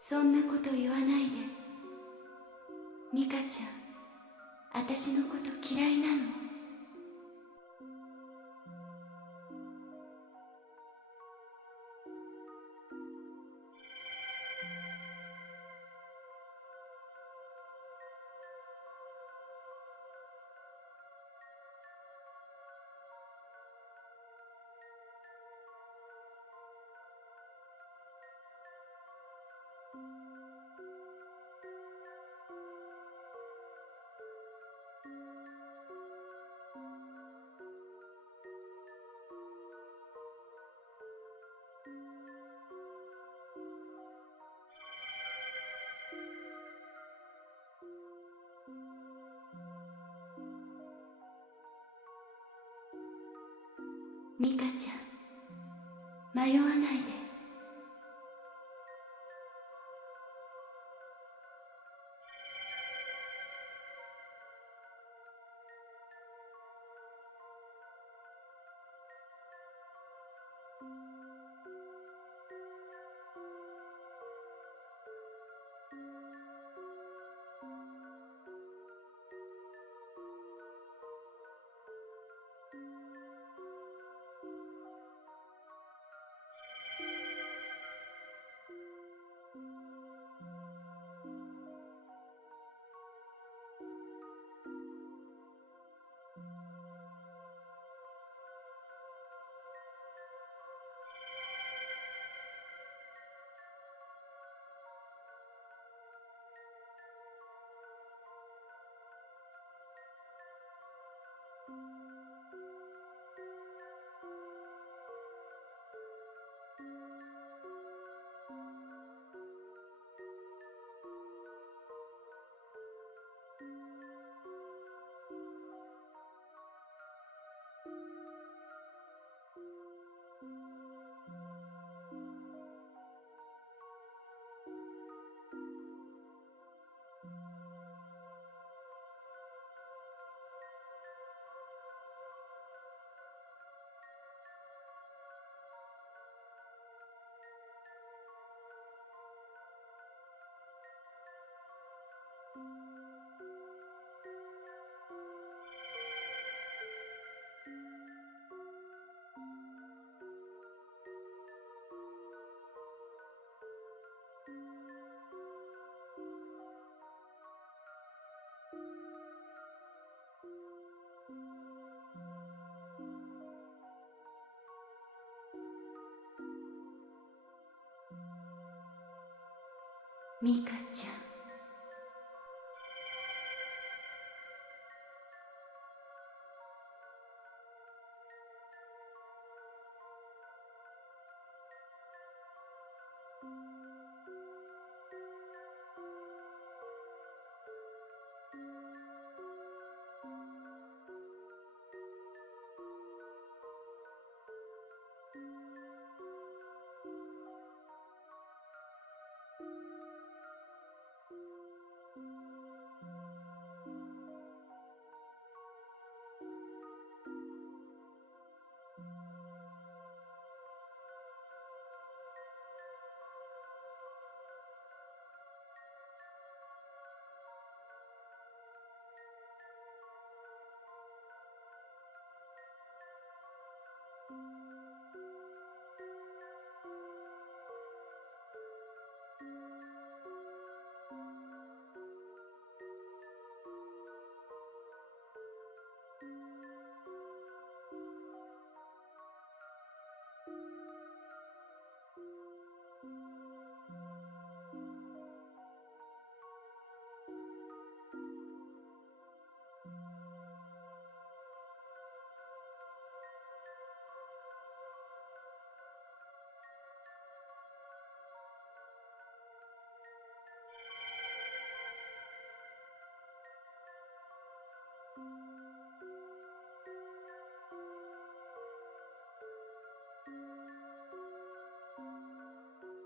そんなこと言わないで。ミカちゃん、私のこと嫌いなの？ミカちゃん、迷わないで。ミカちゃん。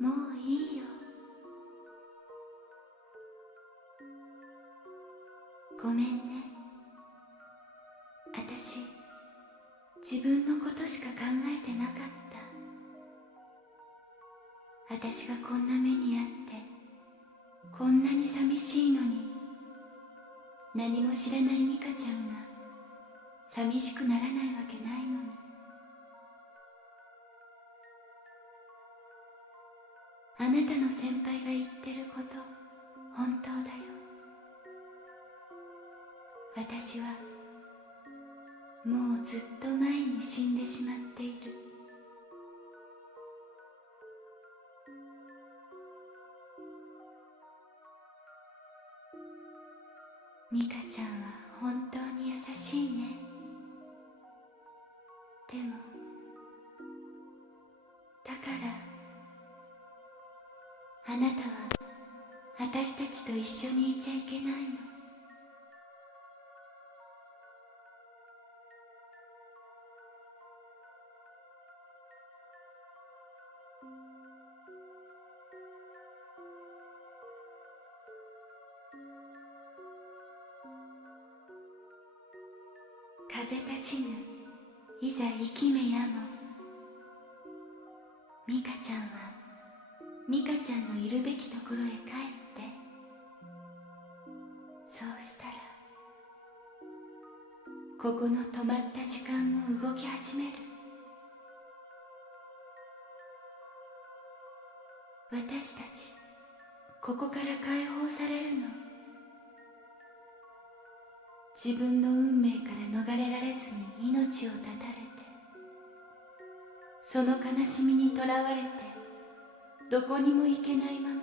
もういいよ。ごめんね。私、自分のことしか考えてなかった。私がこんな目にあってこんなに寂しいのに、何も知らないミカちゃんが寂しくならないわけないのに。あなたの先輩が言ってること本当だよ。私はもうずっと前に死んでしまっている。ミカちゃんは本当に優しいね。でもだからあなたは私たちと一緒にいちゃいけないの。風立ちぬいざ生きめやも。ミカちゃんはミカちゃんのいるべきところへ帰って、そうしたらここの止まった時間も動き始める。私たちここから解放されるの。自分の運命から逃れられずに命を絶たれて、その悲しみにとらわれてどこにも行けないまま、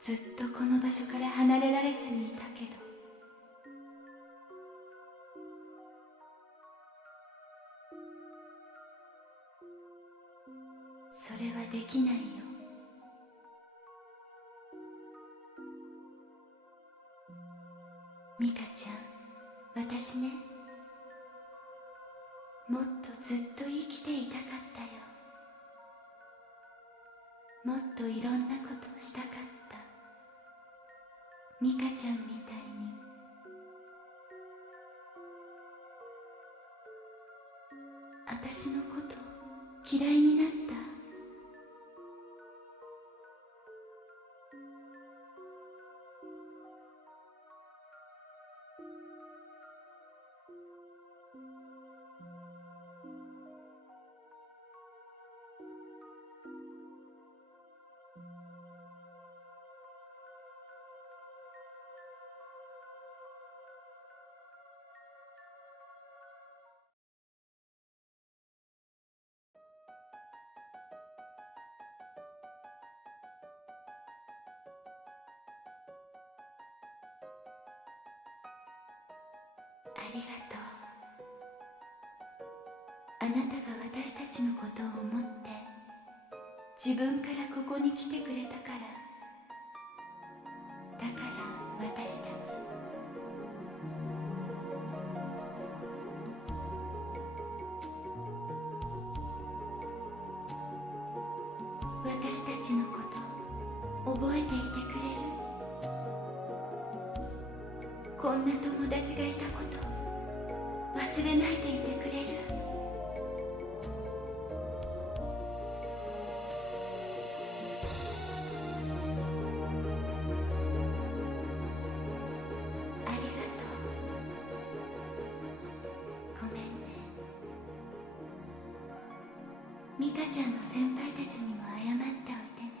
ずっとこの場所から離れられずにいたけど、それはできないよ。ミカちゃん、私ね、もっとずっと生きていたかったよ。もっといろんなことしたかった。ミカちゃんみたいに。私のこと嫌いになった？ありがとう。あなたが私たちのことを思って自分からここに来てくれたから。だから私たち、私たちのこと覚えていてくれる？こんな友達がいたこと忘れないでいてくれる？ありがとう。ごめんね。ミカちゃんの先輩たちにも謝っておいてね。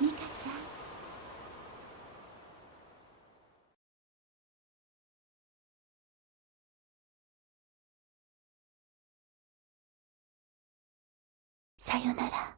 ミカちゃん。さよなら。